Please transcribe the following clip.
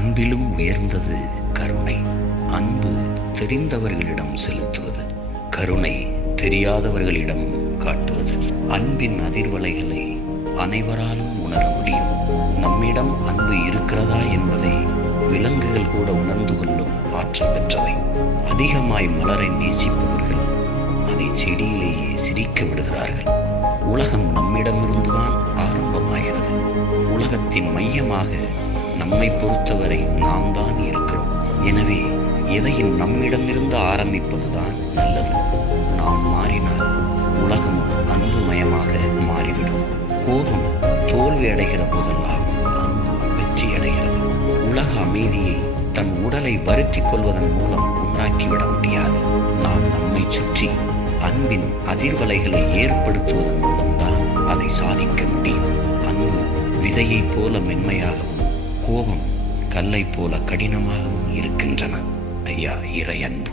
அன்பிலும் உயர்ந்தது கருணை. அன்பு தெரிந்தவர்களிடம் செலுத்துவது, கருணை தெரியாதவர்களிடமும் காட்டுவது. அன்பின் அதிர்வலைகளை அனைவராலும் உணர முடியும். நம்மிடம் அன்பு இருக்கிறதா என்பதை விலங்குகள் கூட உணர்ந்து கொள்ளும் ஆற்றல் பெற்றவை. அதிகமாய் மலரை நேசிப்பவர்கள் அதை செடியிலேயே சிரிக்க விடுகிறார்கள். உலகம் நம்மிடமிருந்துதான் ஆரம்பமாகிறது. உலகத்தின் மையமாக நம்மை பொறுத்தவரை நாம் தான் இருக்கிறோம். எனவே எதையும் நம்மிடமிருந்து ஆரம்பிப்பதுதான் நல்லது. நாம் மாறினால் உலகமும் அன்புமயமாக மாறிவிடும். கோபம் தோல்வி அடைகிற போதெல்லாம் அன்பு வெற்றி அடைகிறது. உலக அமைதியை தன் உடலை வருத்திக் கொள்வதன் மூலம் உண்டாக்கிவிட முடியாது. நாம் நம்மை சுற்றி அன்பின் அதிர்வலைகளை ஏற்படுத்துவதன் மூலம்தான் அதை சாதிக்க முடியும். அன்பு விதையைப் போல மென்மையாகவும், கோபம் கல்லை போல கடினமாகவும் இருக்கின்றன. ஐயா, இறை அன்பு.